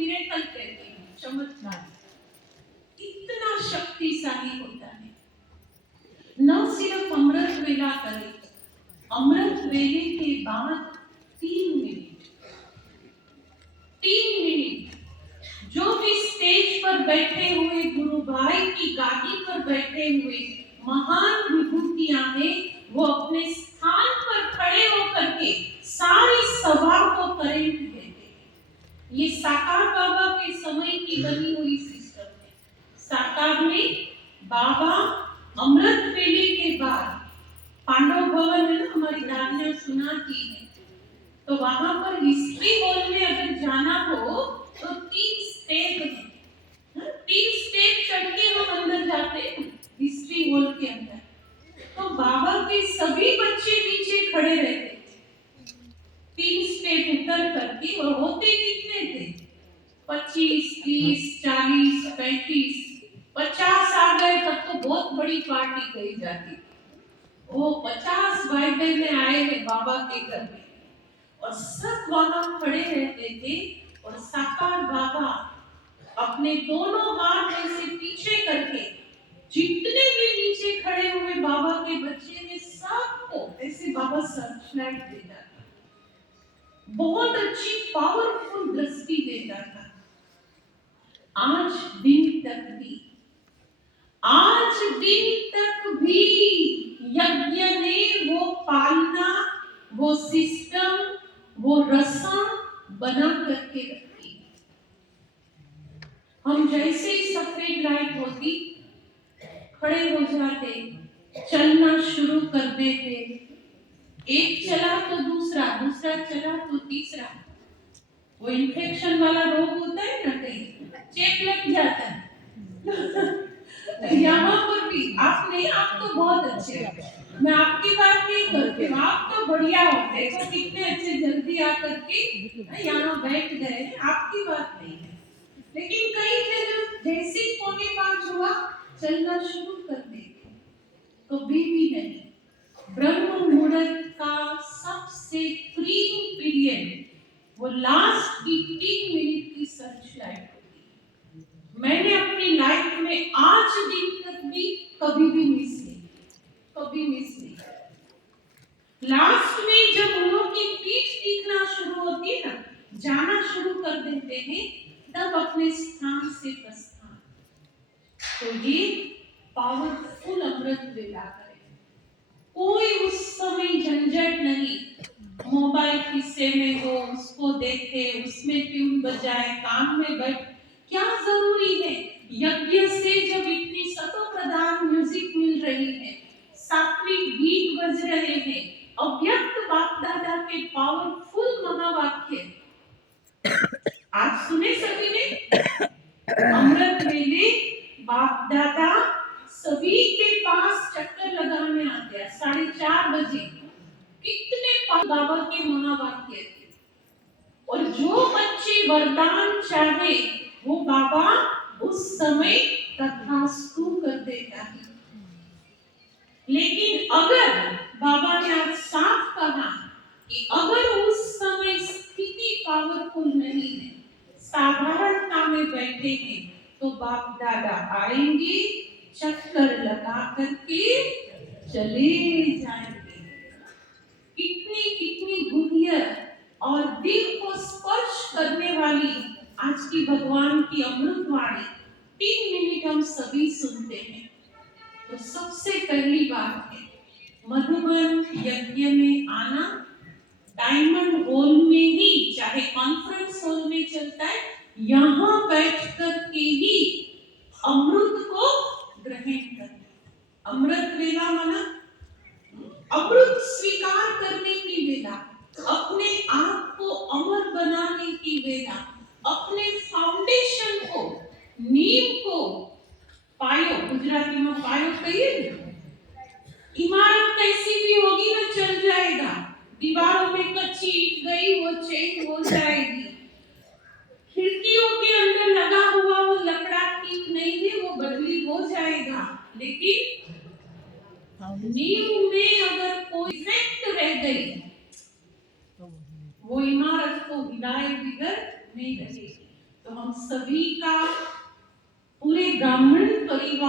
Miracle कहते हैं, चमत्कार। इतना शक्तिशाली होता है। न सिर्फ अमृत वेला करे, अमृत वेले के बाद 3 मिनट, 3 मिनट जो भी स्टेज पर बैठे हुए गुरु भाई की गादी पर बैठे हुए महान विभूतियां हैं, वो अपने स्थान पर खड़े होकर के सारी सभा को करेंट देते। ये साकार बाबा के समय की बनी हुई सिस्टम है। साकार में बाबा अमृत वेले के बाद पांडव भवन में ना हमारी दादियां सुनाती है, तो वहां पर हिस्ट्री हॉल में अगर जाना हो तो 3 स्टेप है। 3 स्टेप चढ़ के हम अंदर जाते हैं हिस्ट्री हॉल के अंदर। तो बाबा के सभी बच्चे नीचे खड़े रहते थे 3 स्टेप उतर करके, और होते कितने थे? 25, 30, 40, 35, 50 आ गए तब तो बहुत बड़ी पार्टी कही जाती। वो 50 भाई बहन आए हैं बाबा के घर में, और सब वहां खड़े रहते थे, और साकार बाबा अपने दोनों हाथ ऐसे पीछे करके जितने भी नीचे खड़े हुए बाबा के बच्चे ने सबको ऐसे बाबा सर्चलाइट देता था। बहुत अच्छी पावरफुल दृष्टि देता था। आज दिन तक भी यज्ञ ने वो पालना, वो सिस्टम, वो रस्म बना करके रखी। हम जैसे ही सफेद लाइट होती खड़े हो जाते, चलना शुरू कर देते। एक चला तो दूसरा, दूसरा चला तो तीसरा। वो इन्फेक्शन वाला रोग होता है ना, कहीं चेप लग जाता है। यहाँ पर भी आप नहीं, आप तो बहुत अच्छे हैं, मैं आपकी बात नहीं करती हूँ, आप तो बढ़िया हो। देखो कितने अच्छे जल्दी आकर के यहाँ बैठ गए, आपकी बात नहीं है। लेकिन कई जगह जैसे 4:45 हुआ चलना शुरू कर देते, तो भी नहीं। ब्रह्म मुहूर्त का सबसे प्रीम पीरियड वो लास्ट की 3 मिनट की सर्च लाइट होती है। मैंने अपनी लाइफ में आज दिन तक भी कभी भी मिस नहीं, कभी मिस नहीं। लास्ट में जब उन लोगों की पीठ दिखना शुरू होती है ना, जाना शुरू कर देते हैं, तब अपने स्थान से प्रस्थान। तो ये पावरफुल अमृत वेला है। कोई उस समय झंझट नहीं, मोबाइल किस्से में हो उसको देखे, उसमें ट्यून बजाए, काम में बैठ, क्या जरूरी है? यज्ञ से जब इतनी सतो प्रधान म्यूजिक मिल रही है, सात्विक गीत बज रहे हैं, अव्यक्त बाप दादा के पावरफुल महावाक्य आज सुने सभी ने। अमृत वेले बाप दादा सभी के पास चक्कर लगाने आते हैं 4:30 बजे। कितने बाबा के महावाक्य थे, और जो बच्चे वरदान चाहे वो बाबा उस समय तथास्तु कर देता है। लेकिन अगर बाबा ने आज साफ कहा कि अगर उस समय स्थिति पावरफुल नहीं है, साधारणता में बैठे हैं, तो बाप दादा आएंगे, चक्कर लगा करके चले जाएंगे। कितनी कितनी गुह्य और दिल को स्पर्श करने वाली आज की भगवान की अमृतवाणी 3 मिनट हम सभी सुनते हैं। तो सबसे पहली बात है मधुबन यज्ञ में आना, डायमंड हॉल में ही, चाहे कॉन्फ्रेंस हॉल में चलता है, यहाँ बैठ कर के ही अमृत को ग्रहण करना। अमृत वेला माना अमृत स्वीकार करने की वेला, अपने आप को अमर बनाने की वेला, अपने फाउंडेशन को, नींव को, पायो, गुजराती में पायो कहिए, इमारत कैसी भी होगी ना चल जाएगा, दीवारों में कच्ची ईंट गई वो चेंज हो जाएगी, खिड़कियों के अंदर लगा हुआ वो लकड़ा ठीक नहीं है वो बदली हो जाएगा, लेकिन नींव में अगर कोई इफेक्ट रह गई वो इमारत को हिलाए बिगर नहीं रहेगी। तो हम सभी का पूरे ब्राह्मण परिवार